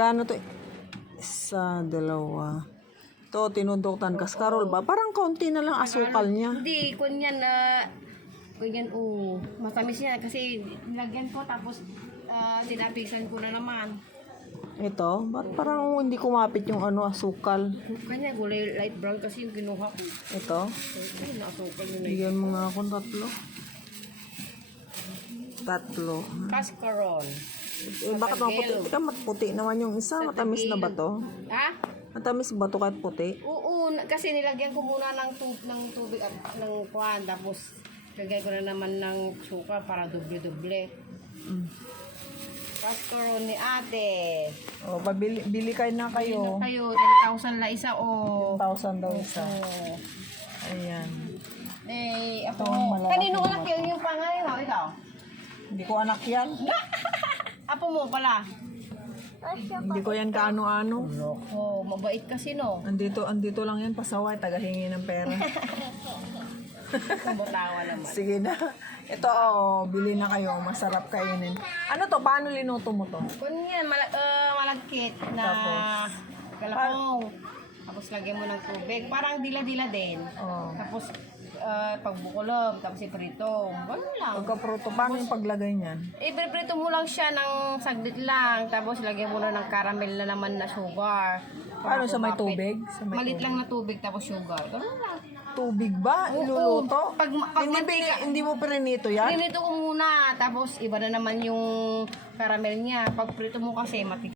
Magkano to? Isa, dalawa. To, tinuduktan kaskarol ba? Parang konti na lang asukal niya. Hindi, kunyan matamis niya kasi nilagyan ko tapos tinapisan ko na naman. Ito, ba't parang hindi kumapit yung asukal? Kanya gulay light brown kasi yung kinuha ko. Ito, Ay, naasukal yun eh. bigyan mo nga akong tatlo. Cascarol. Bakit maputi? Teka, matputi naman yung isa. Matamis na ba to? Ha? Matamis ba to kahit puti? Oo, kasi nilagyan ko muna ng tubig at ng kuwan. Tapos, lagay ko na naman ng suka para doble-doble. Cascarol ni ate. O, bili kayo na kayo. Kayo, 10,000 la isa o. 1,000 daw isa. Ayan. Eh, ako Ito, mo. malalaki Kanino na anak yun yung pangalan mo? Ikaw? Hindi ko anak yan. Apo mo pala. Hindi ko yan kaano-ano. Oh, mabait kasi no. Andito lang yan, pasaway, tagahingi ng pera. Kumutawa naman. Sige na. Ito, bili na kayo. Masarap kainin. Ano to? Paano linuto mo to? Kunyan, malagkit na kalabaw. Tapos lagyan mo ng tubig. Parang dila-dila din. Oh. Tapos pagbukulog, tapos iprito. Ganun lang. Pagka-pruto, paano yung paglagay niyan? Iprito mo lang siya ng saglit lang. Tapos lagyan mo na ng caramel na naman na sugar. Paano sa may kumapit. tubig? Sa may Malit lang na tubig tapos sugar. Ganun lang. tubig ba? Iluluto? Pag Hindi mo prinito yan? Prinito ko muna. Tapos iba na naman yung caramel niya. Pag prito mo kasi